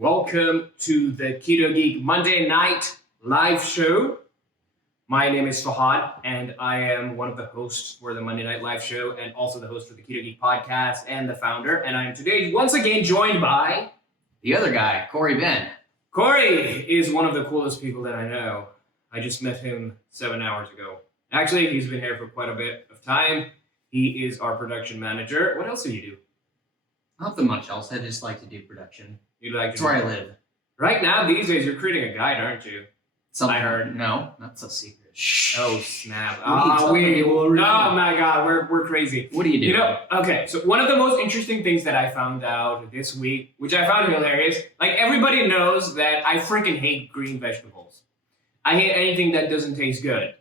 Welcome to the KETOGEEK Monday night live show. My name is Fahad, and I am one of the hosts for the Monday night live show and also the host for the KETOGEEK podcast and the founder. And I am today once again joined by the other guy, Corey Ben. Corey is one of the coolest people that I know. I just met him 7 hours ago. Actually, he's been here for quite a bit of time. He is our production manager. What else do you do? Nothing much else. I just like to do production. You like That's where I live. Right now, these days, you're creating a guide, aren't you? Something. I heard. No, that's a secret. Shh. Oh, snap. Oh my God, we're crazy. What are you doing? Okay, so one of the most interesting things that I found out this week, which I found hilarious, like everybody knows that I freaking hate green vegetables. I hate anything that doesn't taste good,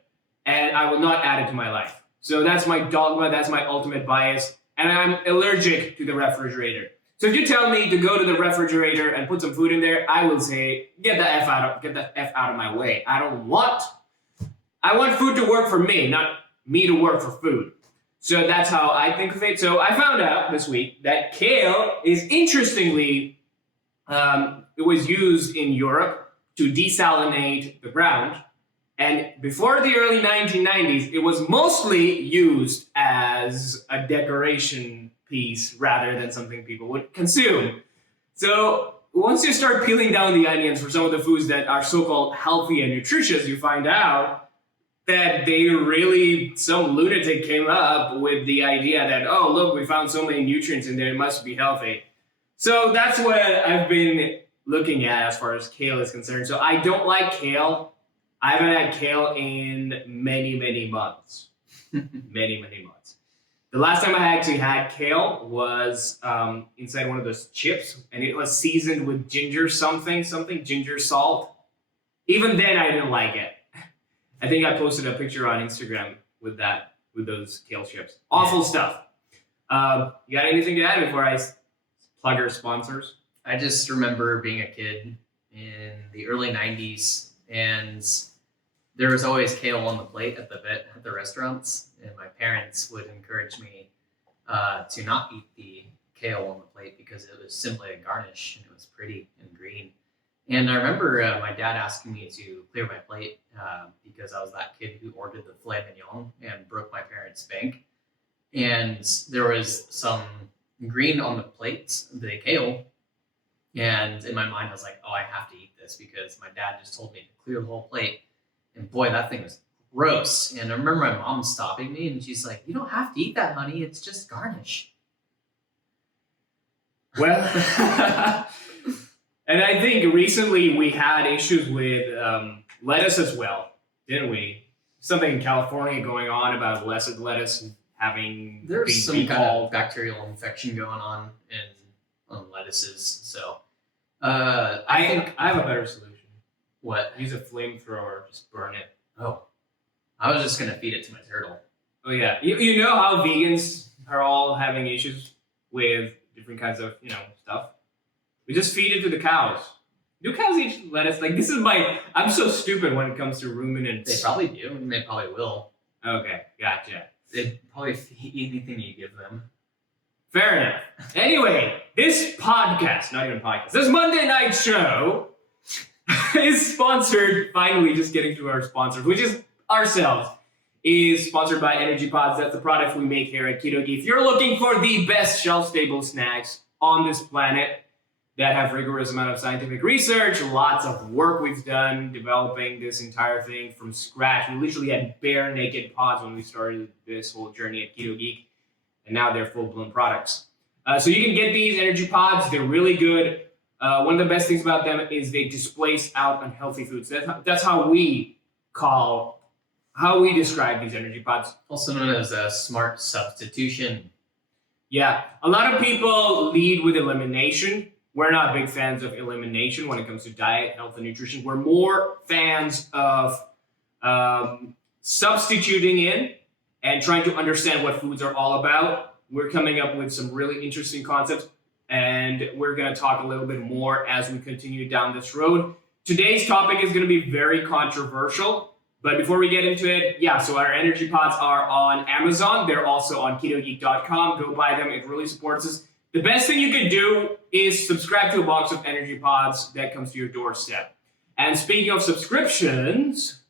and I will not add it to my life. So that's my dogma, that's my ultimate bias, and I'm allergic to the refrigerator. So if you tell me to go to the refrigerator and put some food in there, I will say, get the F out of my way. I want food to work for me, not me to work for food. So that's how I think of it. So I found out this week that kale is interestingly, it was used in Europe to desalinate the ground. And before the early 1990s, it was mostly used as a decoration piece rather than something people would consume. So once you start peeling down the onions for some of the foods that are so-called healthy and nutritious, you find out that some lunatic came up with the idea that, oh, look, we found so many nutrients in there, it must be healthy. So that's what I've been looking at as far as kale is concerned. So I don't like kale. I haven't had kale in many months. many months. The last time I actually had kale was inside one of those chips, and it was seasoned with ginger ginger salt. Even then, I didn't like it. I think I posted a picture on Instagram with those kale chips. Awful stuff. You got anything to add before I plug our sponsors? I just remember being a kid in the early 90s, and there was always kale on the plate at the restaurants, and my parents would encourage me to not eat the kale on the plate because it was simply a garnish and it was pretty and green. And I remember my dad asking me to clear my plate because I was that kid who ordered the filet mignon and broke my parents' bank. And there was some green on the plate, the kale, and in my mind I was like, oh, I have to eat this because my dad just told me to clear the whole plate. And boy, that thing was gross. And I remember my mom stopping me and she's like, you don't have to eat that, honey. It's just garnish. Well, and I think recently we had issues with lettuce as well, didn't we? Something in California going on about lettuce having There's some kind of bacterial infection going on on lettuces. So I have a better solution. What? Use a flamethrower, just burn it. Oh, I was just gonna feed it to my turtle. Oh yeah, you know how vegans are all having issues with different kinds of stuff. We just feed it to the cows. Do cows eat lettuce? I'm so stupid when it comes to ruminants. They probably do, and they probably will. Okay, gotcha. They probably eat anything you give them. Fair enough. Anyway, this podcast, not even podcast, this Monday night show is sponsored, finally just getting to our sponsors, which is ourselves, is sponsored by Energy Pods. That's the product we make here at KETOGEEK. If you're looking for the best shelf-stable snacks on this planet that have rigorous amount of scientific research, lots of work we've done developing this entire thing from scratch. We literally had bare naked pods when we started this whole journey at KETOGEEK, and now they're full-blown products. So you can get these Energy Pods. They're really good. One of the best things about them is they displace out unhealthy foods. That's how we describe these Energy Pods. Also known as a smart substitution. Yeah, a lot of people lead with elimination. We're not big fans of elimination when it comes to diet, health, and nutrition. We're more fans of substituting in and trying to understand what foods are all about. We're coming up with some really interesting concepts, and we're going to talk a little bit more as we continue down this road. Today's topic is going to be very controversial, but before we get into it, so our Energy Pods are on Amazon. They're also on KETOGEEK.com. Go buy them. It really supports us. the best thing you can do is subscribe to a box of energy pods that comes to your doorstep. And speaking of subscriptions,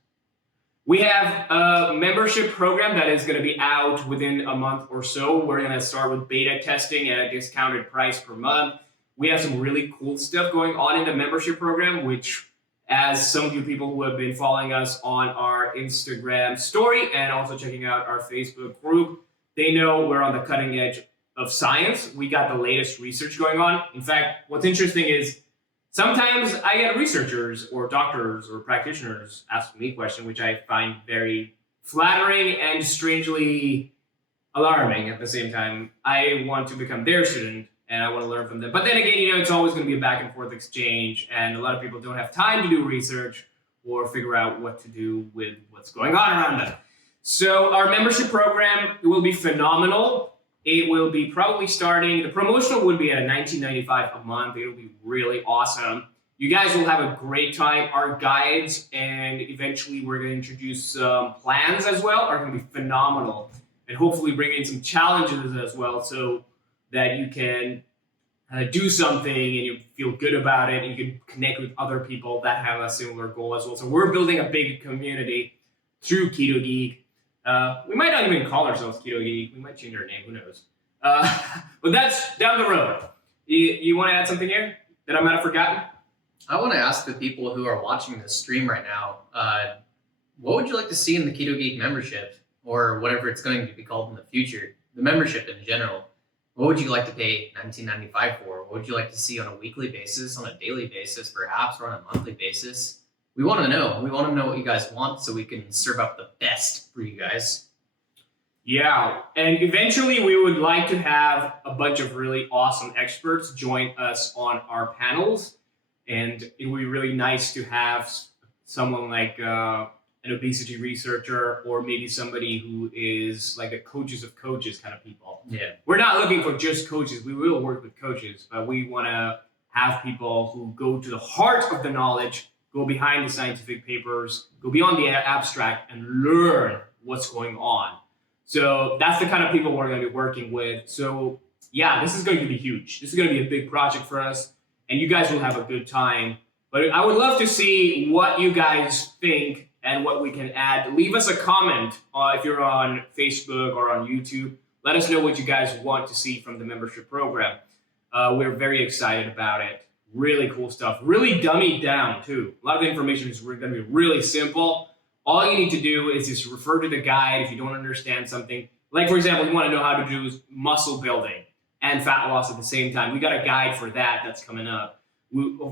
we have a membership program that is going to be out within a month or so. We're going to start with beta testing at a discounted price per month. We have some really cool stuff going on in the membership program, which, as some of you people who have been following us on our Instagram story and also checking out our Facebook group, they know we're on the cutting edge of science. We got the latest research going on. In fact, what's interesting is sometimes I get researchers or doctors or practitioners ask me questions, which I find very flattering and strangely alarming at the same time. I want to become their student and I want to learn from them. But then again, it's always going to be a back and forth exchange, and a lot of people don't have time to do research or figure out what to do with what's going on around them. So our membership program will be phenomenal. It will be probably starting, the promotional would be at $19.95 a month. It'll be really awesome. You guys will have a great time. Our guides and eventually we're going to introduce some plans as well are going to be phenomenal, and hopefully bring in some challenges as well so that you can do something and you feel good about it and you can connect with other people that have a similar goal as well. So we're building a big community through KETOGEEK. We might not even call ourselves KETOGEEK. We might change our name. Who knows? But that's down the road. You want to add something here that I might have forgotten? I want to ask the people who are watching this stream right now, what would you like to see in the KETOGEEK membership, or whatever it's going to be called in the future, the membership in general? What would you like to pay $19.95 for? What would you like to see on a weekly basis, on a daily basis, perhaps, or on a monthly basis? We want to know. We want to know what you guys want so we can serve up the best for you guys. Yeah, and eventually we would like to have a bunch of really awesome experts join us on our panels. And it would be really nice to have someone like an obesity researcher, or maybe somebody who is like a coaches of coaches kind of people. Yeah. We're not looking for just coaches. We will work with coaches, but we want to have people who go to the heart of the knowledge, go behind the scientific papers, go beyond the abstract, and learn what's going on. So that's the kind of people we're going to be working with. So yeah, this is going to be huge. This is going to be a big project for us, and you guys will have a good time. But I would love to see what you guys think and what we can add. Leave us a comment if you're on Facebook or on YouTube. Let us know what you guys want to see from the membership program. We're very excited about it. Really cool stuff. Really dummied down, too. A lot of the information is going to be really simple. All you need to do is just refer to the guide if you don't understand something. Like, for example, you want to know how to do muscle building and fat loss at the same time. We got a guide for that that's coming up.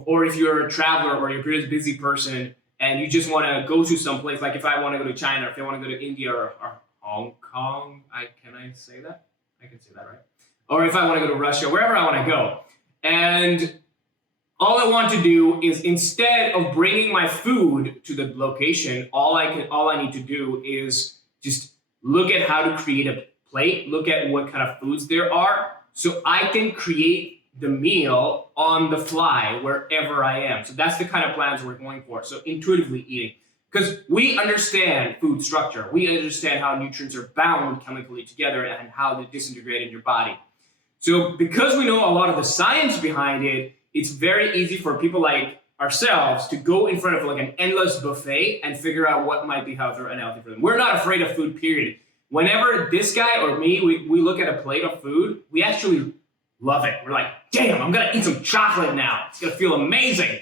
Or if you're a traveler or you're a busy person and you just want to go to some place, like if I want to go to China, or if I want to go to India or Hong Kong, can I say that? I can say that, right? Or if I want to go to Russia, wherever I want to go. And all I want to do is, instead of bringing my food to the location, all I need to do is just look at how to create a plate, look at what kind of foods there are, so I can create the meal on the fly wherever I am. So that's the kind of plans we're going for. So intuitively eating, because we understand food structure. We understand how nutrients are bound chemically together and how they disintegrate in your body. So because we know a lot of the science behind it, it's very easy for people like ourselves to go in front of like an endless buffet and figure out what might be healthy or unhealthy for them. We're not afraid of food, period. Whenever this guy or me, we look at a plate of food, we actually love it. We're like, damn, I'm going to eat some chocolate now. It's going to feel amazing.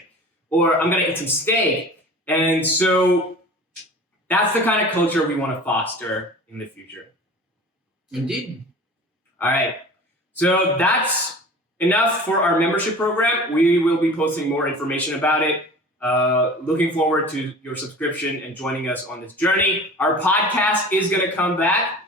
Or I'm going to eat some steak. And so that's the kind of culture we want to foster in the future. Indeed. All right. So that's enough for our membership program. We will be posting more information about it. Looking forward to your subscription and joining us on this journey. Our podcast is going to come back.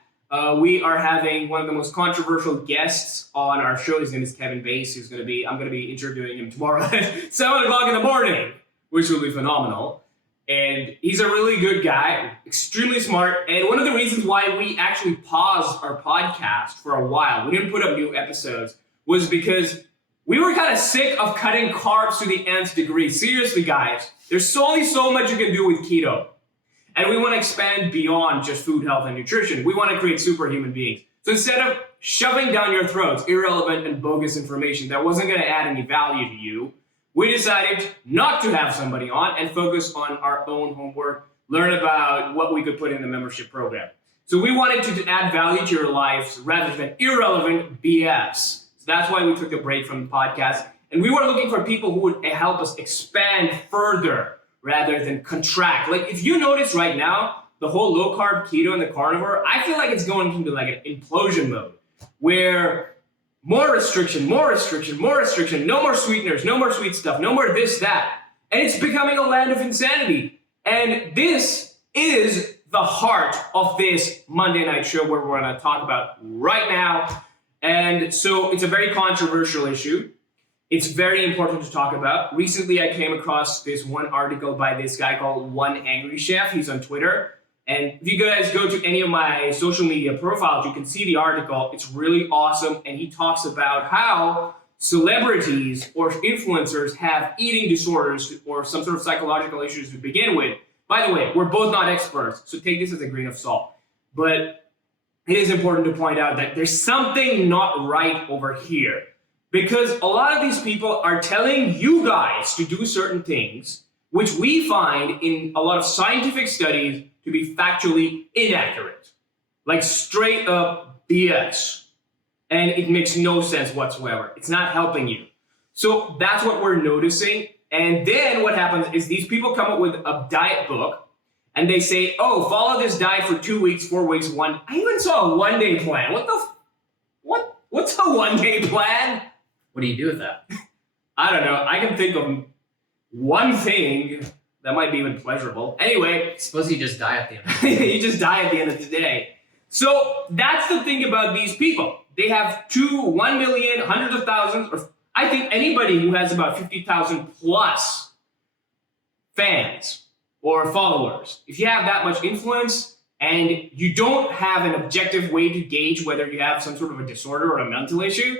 We are having one of the most controversial guests on our show. His name is Kevin Bass. I'm going to be interviewing him tomorrow at 7 o'clock in the morning, which will be phenomenal. And he's a really good guy, extremely smart. And one of the reasons why we actually paused our podcast for a while, we didn't put up new episodes, was because we were kind of sick of cutting carbs to the nth degree. Seriously, guys, there's only so much you can do with keto. And we want to expand beyond just food, health, and nutrition. We want to create superhuman beings. So instead of shoving down your throats irrelevant and bogus information that wasn't going to add any value to you, we decided not to have somebody on and focus on our own homework, learn about what we could put in the membership program. So we wanted to add value to your lives rather than irrelevant BS. So that's why we took a break from the podcast. And we were looking for people who would help us expand further rather than contract. Like if you notice right now, the whole low carb, keto, and the carnivore, I feel like it's going into like an implosion mode where more restriction, more restriction, more restriction, no more sweeteners, no more sweet stuff, no more this, that. And it's becoming a land of insanity. And this is the heart of this Monday night show where we're going to talk about right now. And so it's a very controversial issue. It's very important to talk about. Recently, I came across this one article by this guy called One Angry Chef. He's on Twitter. And if you guys go to any of my social media profiles, you can see the article. It's really awesome. And he talks about how celebrities or influencers have eating disorders or some sort of psychological issues to begin with. By the way, we're both not experts, so take this as a grain of salt. But it is important to point out that there's something not right over here. Because a lot of these people are telling you guys to do certain things, which we find in a lot of scientific studies to be factually inaccurate. Like straight up BS. And it makes no sense whatsoever. It's not helping you. So that's what we're noticing. And then what happens is these people come up with a diet book and they say, oh, follow this diet for 2 weeks, 4 weeks, I even saw a 1 day plan. What's a 1 day plan? What do you do with that? I don't know. I can think of one thing that might be even pleasurable. Anyway. Suppose you just die at the end of the day. You just die at the end of the day. So that's the thing about these people. They have 2, 1 million, hundreds of thousands, or I think anybody who has about 50,000 plus fans or followers, if you have that much influence and you don't have an objective way to gauge whether you have some sort of a disorder or a mental issue,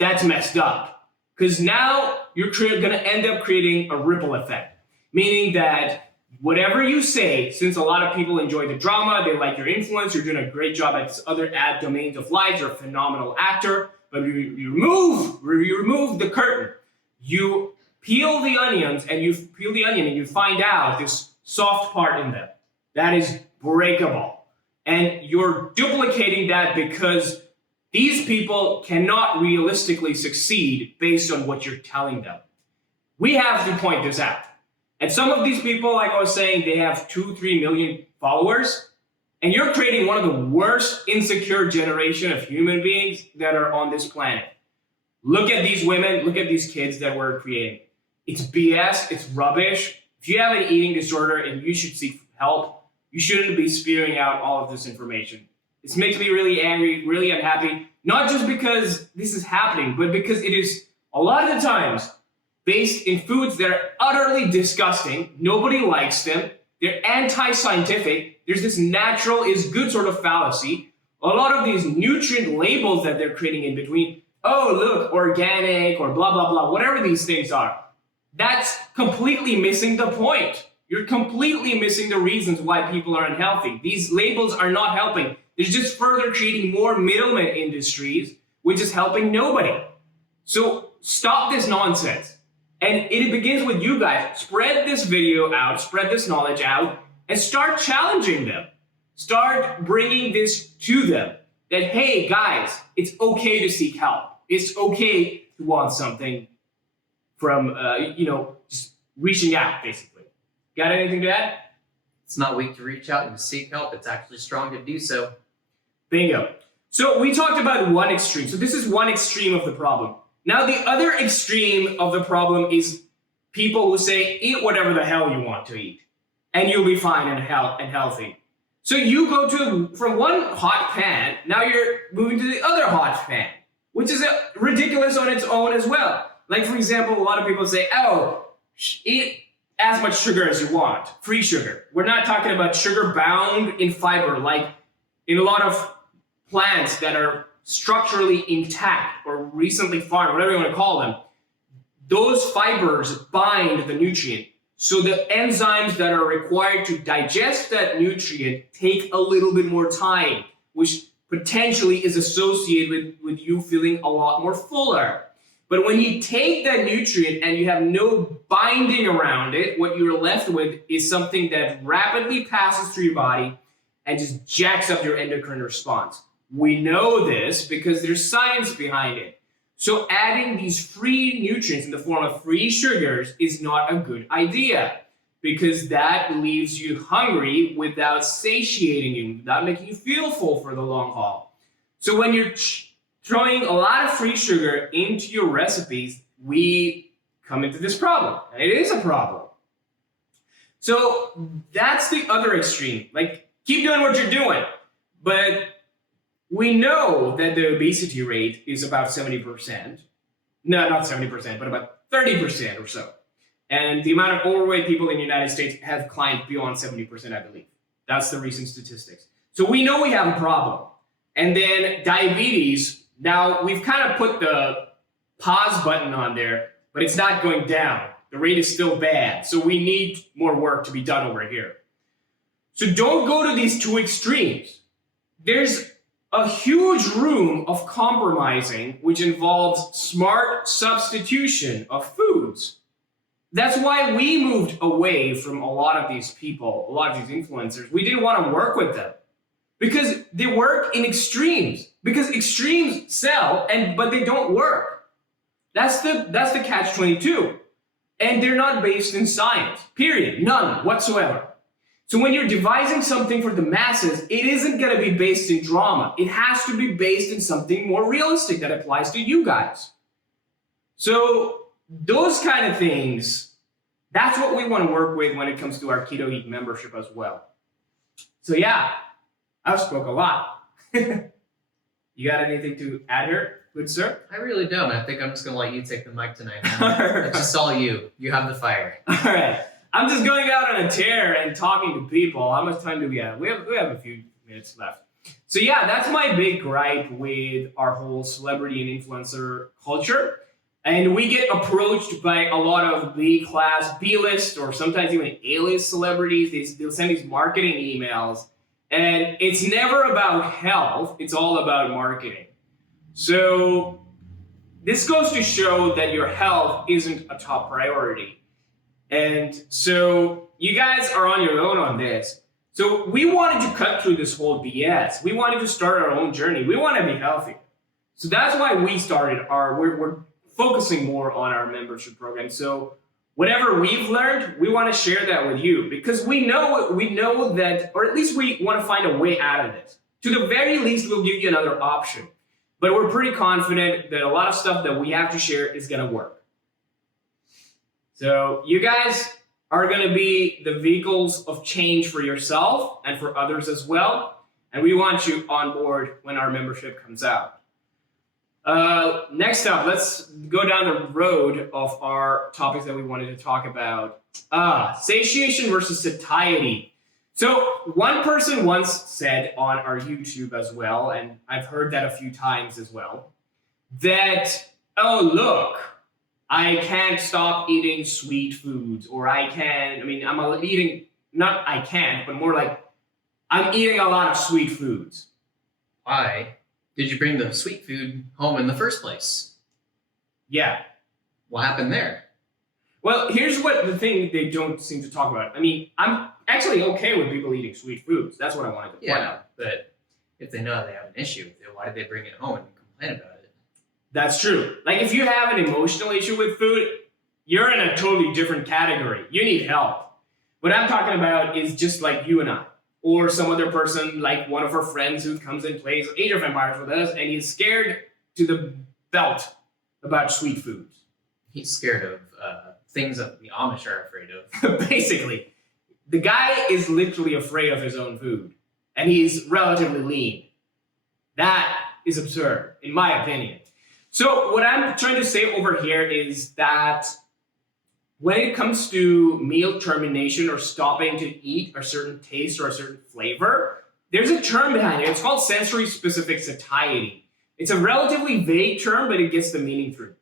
that's messed up. Because now you're going to end up creating a ripple effect, meaning that whatever you say, since a lot of people enjoy the drama, they like your influence, you're doing a great job at other ad domains of life, you're a phenomenal actor, but you remove the curtain, you peel the onions, and you peel the onion and you find out this soft part in them that is breakable. And you're duplicating that because these people cannot realistically succeed based on what you're telling them. We have to point this out. And some of these people, like I was saying, they have 2, 3 million followers, and you're creating one of the worst insecure generation of human beings that are on this planet. Look at these women, look at these kids that we're creating. It's BS, it's rubbish. If you have an eating disorder and you should seek help, you shouldn't be spewing out all of this information. This makes me really angry, really unhappy, not just because this is happening, but because it is a lot of the times based in foods that are utterly disgusting. Nobody likes them. They're anti-scientific. There's this natural is good sort of fallacy. A lot of these nutrient labels that they're creating in between, oh, look, organic or blah, blah, blah, whatever these things are, that's completely missing the point. You're completely missing the reasons why people are unhealthy. These labels are not helping. They're just further creating more middleman industries, which is helping nobody. So stop this nonsense. And it begins with you guys. Spread this video out, spread this knowledge out, and start challenging them. Start bringing this to them. That, hey, guys, it's okay to seek help. It's okay to want something from, just reaching out, basically. Got anything to add? It's not weak to reach out and seek help. It's actually strong to do so. Bingo. So we talked about one extreme. So this is one extreme of the problem. Now, the other extreme of the problem is people who say, eat whatever the hell you want to eat, and you'll be fine and healthy. So you go from one hot pan, now you're moving to the other hot pan, which is ridiculous on its own as well. Like, for example, a lot of people say, oh, eat as much sugar as you want, free sugar. We're not talking about sugar bound in fiber, like in a lot of plants that are structurally intact or recently farmed, whatever you want to call them. Those fibers bind the nutrient. So the enzymes that are required to digest that nutrient take a little bit more time, which potentially is associated with you feeling a lot more fuller. But when you take that nutrient and you have no binding around it, what you're left with is something that rapidly passes through your body and just jacks up your endocrine response. We know this because there's science behind it. So adding these free nutrients in the form of free sugars is not a good idea, because that leaves you hungry without satiating you, without making you feel full for the long haul. So when you're throwing a lot of free sugar into your recipes, we come into this problem. And it is a problem. So that's the other extreme. Like, keep doing what you're doing. But we know that the obesity rate is about 70%. No, not 70%, but about 30% or so. And the amount of overweight people in the United States have climbed beyond 70%, I believe. That's the recent statistics. So we know we have a problem. And then diabetes. Now, we've kind of put the pause button on there, but it's not going down. The rate is still bad. So we need more work to be done over here. So don't go to these two extremes. There's a huge room of compromising, which involves smart substitution of foods. That's why we moved away from a lot of these people, a lot of these influencers. We didn't want to work with them because they work in extremes. Because extremes sell, but they don't work. That's the catch-22. And they're not based in science, period, none whatsoever. So when you're devising something for the masses, it isn't going to be based in drama. It has to be based in something more realistic that applies to you guys. So those kind of things, that's what we want to work with when it comes to our KETOGEEK membership as well. So yeah, I've spoke a lot. You got anything to add here, good sir? I really don't. I think I'm just going to let you take the mic tonight, man. It's just all you. You have the fire. All right. I'm just going out on a tear and talking to people. How much time do we have? We have a few minutes left. So yeah, that's my big gripe with our whole celebrity and influencer culture. And we get approached by a lot of B-class, B-list, or sometimes even A-list celebrities. They'll send these marketing emails. And it's never about health. It's all about marketing. So this goes to show that your health isn't a top priority. And so you guys are on your own on this. So we wanted to cut through this whole BS. We wanted to start our own journey. We want to be healthy. So that's why we started we're focusing more on our membership program. So whatever we've learned, we want to share that with you, because we know that, or at least we want to find a way out of this. To the very least, we'll give you another option. But we're pretty confident that a lot of stuff that we have to share is going to work. So you guys are going to be the vehicles of change for yourself and for others as well. And we want you on board when our membership comes out. Next up, let's go down the road of our topics that we wanted to talk about. Satiation versus satiety. So one person once said on our YouTube as well, and I've heard that a few times as well, that, oh, look, I can't stop eating sweet foods, or I'm eating, not I can't, but more like I'm eating a lot of sweet foods. Why did you bring the sweet food home in the first place? Yeah. What happened there? Well, here's what the thing they don't seem to talk about. I mean, I'm actually okay with people eating sweet foods. That's what I wanted to point out. But if they know they have an issue with it, why did they bring it home and complain about it? That's true. Like, if you have an emotional issue with food, you're in a totally different category. You need help. What I'm talking about is just like you and I, or some other person, like one of our friends who comes and plays Age of Empires with us, and he's scared to the belt about sweet foods. He's scared of things that the Amish are afraid of. Basically, the guy is literally afraid of his own food, and he's relatively lean. That is absurd, in my opinion. So what I'm trying to say over here is that when it comes to meal termination or stopping to eat a certain taste or a certain flavor, there's a term behind it. It's called sensory-specific satiety. It's a relatively vague term, but it gets the meaning through.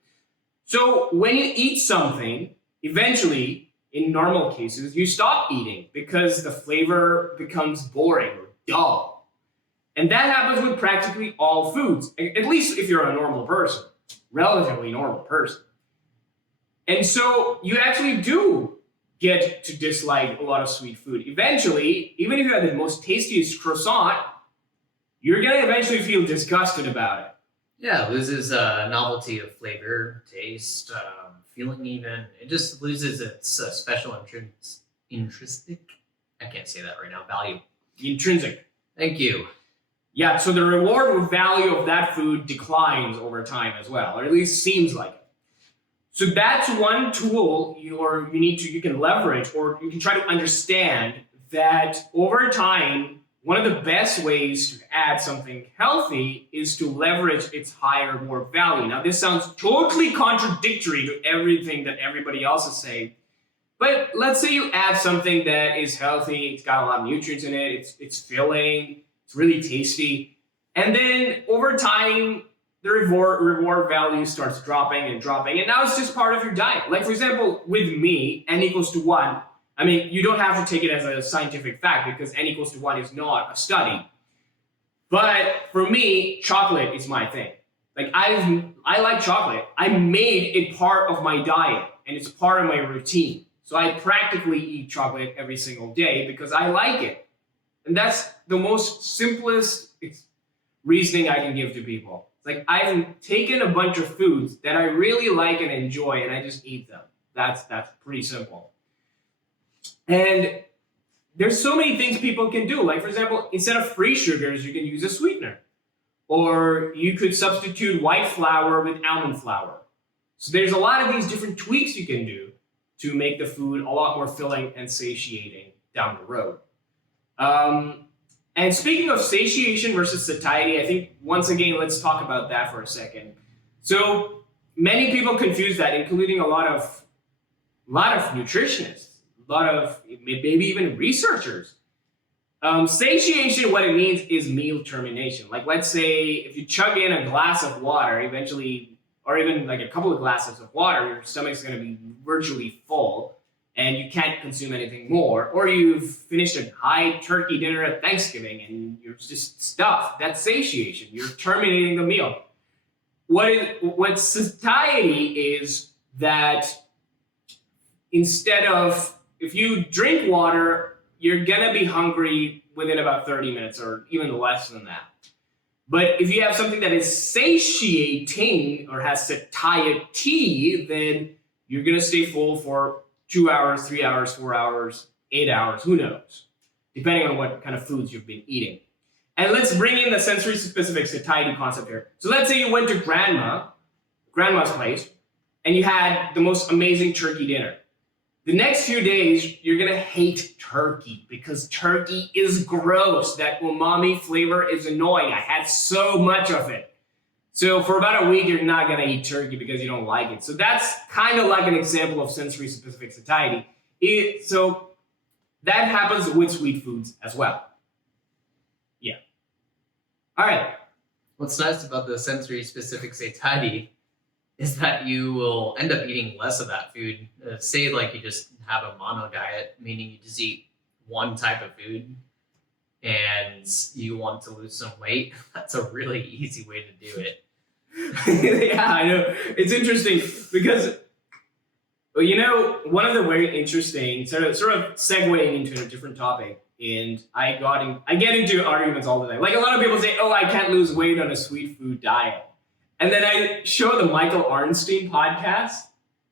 So when you eat something, eventually, in normal cases, you stop eating because the flavor becomes boring or dull. And that happens with practically all foods, at least if you're a normal person, relatively normal person. And so you actually do get to dislike a lot of sweet food. Eventually, even if you have the most tastiest croissant, you're going to eventually feel disgusted about it. Yeah, it loses novelty of flavor, taste, feeling even. It just loses its special intrinsic, I can't say that right now, value. Intrinsic. Thank you. Yeah, so the reward or value of that food declines over time as well, or at least seems like it. So that's one tool you can leverage, or you can try to understand that over time, one of the best ways to add something healthy is to leverage its higher more value. Now, this sounds totally contradictory to everything that everybody else is saying, but let's say you add something that is healthy, it's got a lot of nutrients in it, it's filling, it's really tasty, and then over time, the reward value starts dropping, and now it's just part of your diet. Like, for example, with me, n equals to 1, I mean, you don't have to take it as a scientific fact because n equals to 1 is not a study. But for me, chocolate is my thing. Like, I like chocolate. I made it part of my diet, and it's part of my routine. So I practically eat chocolate every single day because I like it. And that's the most simplest reasoning I can give to people. It's like, I've taken a bunch of foods that I really like and enjoy, and I just eat them. That's pretty simple. And there's so many things people can do. Like, for example, instead of free sugars, you can use a sweetener. Or you could substitute white flour with almond flour. So there's a lot of these different tweaks you can do to make the food a lot more filling and satiating down the road. And speaking of satiation versus satiety, I think, once again, let's talk about that for a second. So many people confuse that, including a lot of nutritionists, a lot of maybe even researchers. Satiation, what it means is meal termination. Like, let's say if you chug in a glass of water, eventually, or even like a couple of glasses of water, your stomach's going to be virtually full and you can't consume anything more. Or you've finished a high turkey dinner at Thanksgiving and you're just stuffed. That's satiation. You're terminating the meal. What satiety is that instead of, if you drink water, you're gonna be hungry within about 30 minutes or even less than that. But if you have something that is satiating or has satiety, then you're gonna stay full for 2 hours, 3 hours, 4 hours, 8 hours, who knows, depending on what kind of foods you've been eating. And let's bring in the sensory-specific satiety concept here. So let's say you went to grandma's place, and you had the most amazing turkey dinner. The next few days, you're gonna hate turkey because turkey is gross. That umami flavor is annoying. I had so much of it. So for about a week, you're not gonna eat turkey because you don't like it. So that's kind of like an example of sensory-specific satiety. So that happens with sweet foods as well. Yeah. All right. What's nice about the sensory-specific satiety is that you will end up eating less of that food. Say like you just have a mono diet, meaning you just eat one type of food and you want to lose some weight. That's a really easy way to do it. Yeah, I know. It's interesting because, you know, one of the very interesting, sort of segueing into a different topic, and I get into arguments all the time. Like, a lot of people say, oh, I can't lose weight on a sweet food diet. And then I show the Michael Arnstein podcast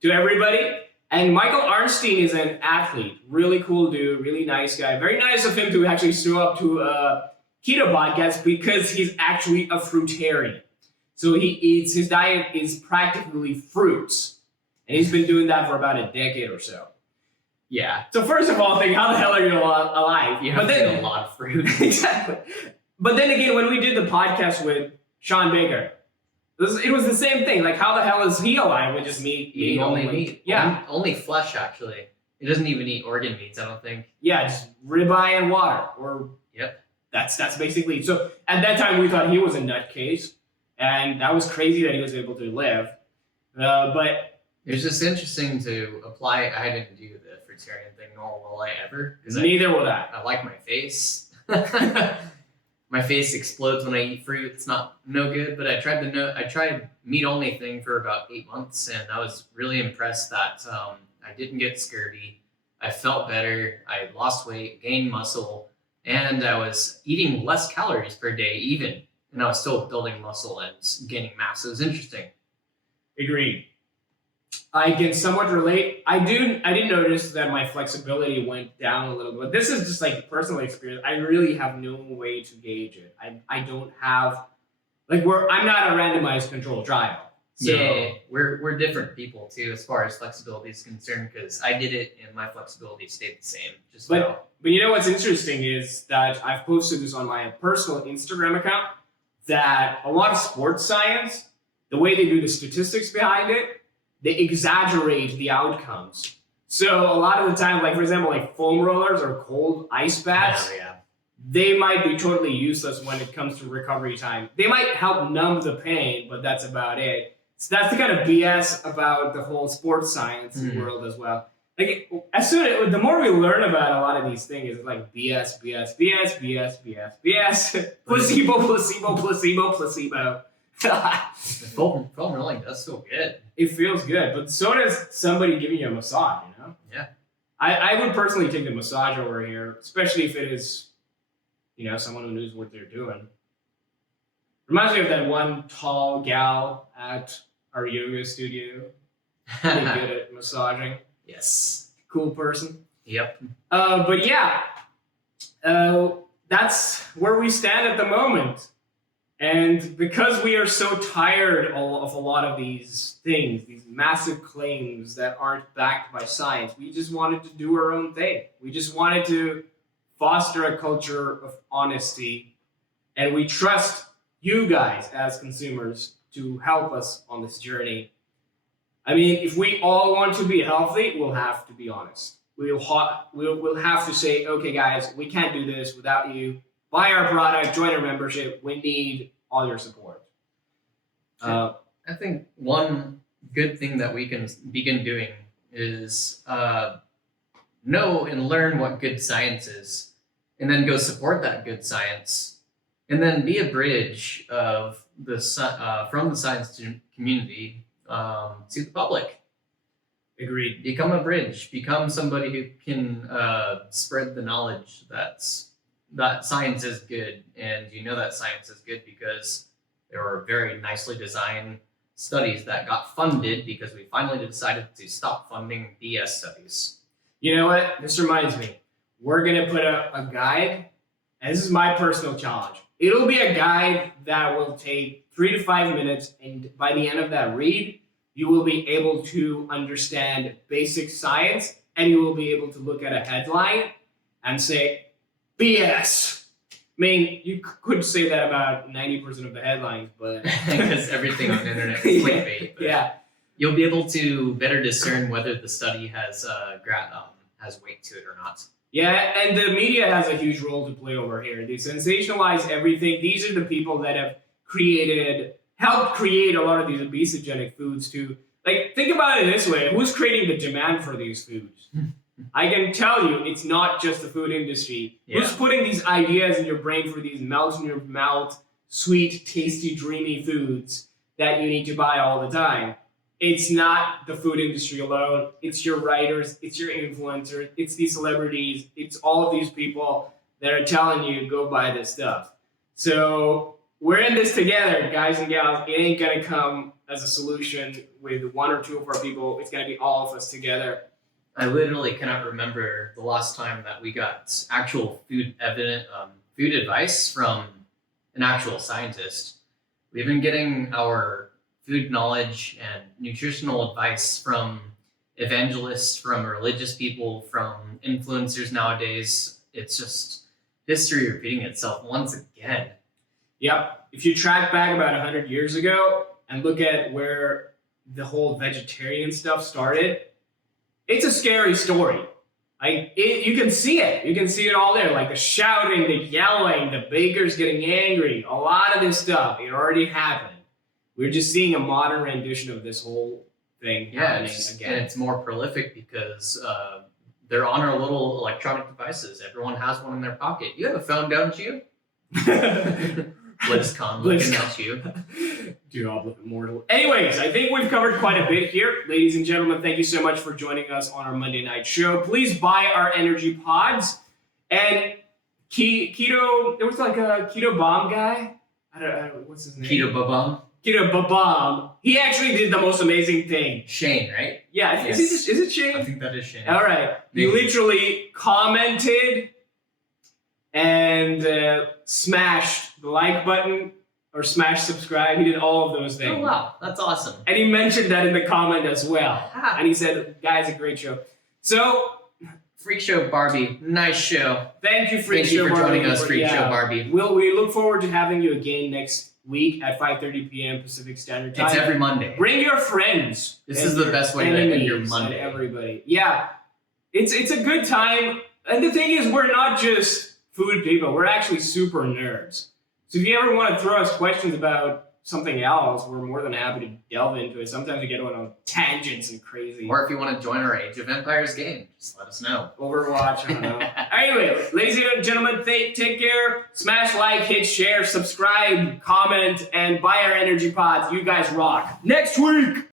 to everybody. And Michael Arnstein is an athlete, really cool dude, really nice guy. Very nice of him to actually show up to a keto podcast because he's actually a fruitarian. So his diet is practically fruits. And he's been doing that for about a decade or so. Yeah. So first of all, think, how the hell are you alive? You have to eat a lot of fruit. Exactly. But then again, when we did the podcast with Sean Baker, it was the same thing. Like, how the hell is he alive with just meat? Eating only meat. Yeah. Only flesh, actually. It doesn't even eat organ meats, I don't think. Yeah, just ribeye and water. Yep. That's basically it. So at that time, we thought he was a nutcase. And that was crazy that he was able to live. But it was just interesting to apply. I didn't do the fruitarian thing, nor will I ever. Neither will I. I like my face. my face explodes when I eat fruit. It's no good. But I tried meat only thing for about 8 months, and I was really impressed that I didn't get scurvy. I felt better. I lost weight, gained muscle, and I was eating less calories per day, even, and I was still building muscle and gaining mass. It was interesting. Agreed. I can somewhat relate. I did notice that my flexibility went down a little bit. This is just like personal experience. I really have no way to gauge it. I don't have I'm not a randomized controlled trial. So Yeah, we're different people too as far as flexibility is concerned, because I did it and my flexibility stayed the same. But you know what's interesting is that I've posted this on my personal Instagram account, that a lot of sports science, the way they do the statistics behind it, they exaggerate the outcomes. So a lot of the time, like for example, like foam rollers or cold ice baths, they might be totally useless when it comes to recovery time. They might help numb the pain, but that's about it. So that's the kind of BS about the whole sports science world as well. Like the more we learn about a lot of these things, it's like BS, BS, BS, BS, BS, BS, placebo, placebo, placebo, placebo. Foam rolling does feel good. It feels good, but so does somebody giving you a massage, you know? Yeah. I would personally take the massage over here, especially if it is, someone who knows what they're doing. Reminds me of that one tall gal at our yoga studio. Really good at massaging. Yes. Cool person. Yep. But yeah, that's where we stand at the moment. And because we are so tired of a lot of these things, these massive claims that aren't backed by science, we just wanted to do our own thing. We just wanted to foster a culture of honesty. And we trust you guys as consumers to help us on this journey. I mean, if we all want to be healthy, we'll have to be honest. We'll have to say, okay, guys, we can't do this without you. Buy our product, join our membership. We need all your support. I think one good thing that we can begin doing is know and learn what good science is, and then go support that good science, and then be a bridge of from the science community to the public. Agreed. Become a bridge. Become somebody who can spread the knowledge that science is good, and that science is good because there were very nicely designed studies that got funded because we finally decided to stop funding BS studies. You know what? This reminds me. We're going to put a guide, and this is my personal challenge. It'll be a guide that will take 3 to 5 minutes, and by the end of that read, you will be able to understand basic science, and you will be able to look at a headline and say, BS. I mean, you could say that about 90% of the headlines, but because everything on the internet is clickbait. Yeah. You'll be able to better discern whether the study has weight to it or not. Yeah, and the media has a huge role to play over here. They sensationalize everything. These are the people that have helped create a lot of these obesogenic foods too. Like, think about it this way. Who's creating the demand for these foods? I can tell you, it's not just the food industry. Yeah. Who's putting these ideas in your brain for these melt in your mouth, sweet, tasty, dreamy foods that you need to buy all the time? It's not the food industry alone. It's your writers, it's your influencers, it's these celebrities, it's all of these people that are telling you, go buy this stuff. So we're in this together, guys and gals. It ain't gonna come as a solution with 1 or 2 of our people. It's gonna be all of us together. I literally cannot remember the last time that we got actual food advice from an actual scientist. We've been getting our food knowledge and nutritional advice from evangelists, from religious people, from influencers nowadays. It's just history repeating itself once again. Yep. If you track back about 100 years ago and look at where the whole vegetarian stuff started, it's a scary story. You can see it. You can see it all there. Like the shouting, the yelling, the bakers getting angry. A lot of this stuff, it already happened. We're just seeing a modern rendition of this whole thing happening again. And it's more prolific because they're on our little electronic devices. Everyone has one in their pocket. You have a phone, don't you? BlizzCon looking at you. Diablo Immortal. Anyways, I think we've covered quite a bit here. Ladies and gentlemen, thank you so much for joining us on our Monday night show. Please buy our energy pods. And Keto, there was like a Keto Bomb guy. I don't what's his name? Keto Babam. Keto Babam. He actually did the most amazing thing. Shane, right? Yeah, Yes. is it Shane? I think that is Shane. All right. He Maybe. literally commented and smashed the like button or smashed subscribe. He did all of those things. Oh, wow. That's awesome. And he mentioned that in the comment as well. Ah. And he said, guys, a great show. So, Freak Show Barbie. Nice show. thank you, Freak Thank you Show for joining Barbie, us, Freak Show Barbie. We look forward to having you again next week at 5:30 p.m. Pacific Standard Time. It's every Monday. Bring your friends. This and is the your best way to end your enemies Monday. and everybody. Yeah, it's a good time. And the thing is, we're not just food people. We're actually super nerds. So if you ever want to throw us questions about something else, we're more than happy to delve into it. Sometimes we get on tangents and crazy. Or if you want to join our Age of Empires game, just let us know. Overwatch, I don't know. Anyway, ladies and gentlemen, take care. Smash like, hit share, subscribe, comment, and buy our energy pods. You guys rock. Next week!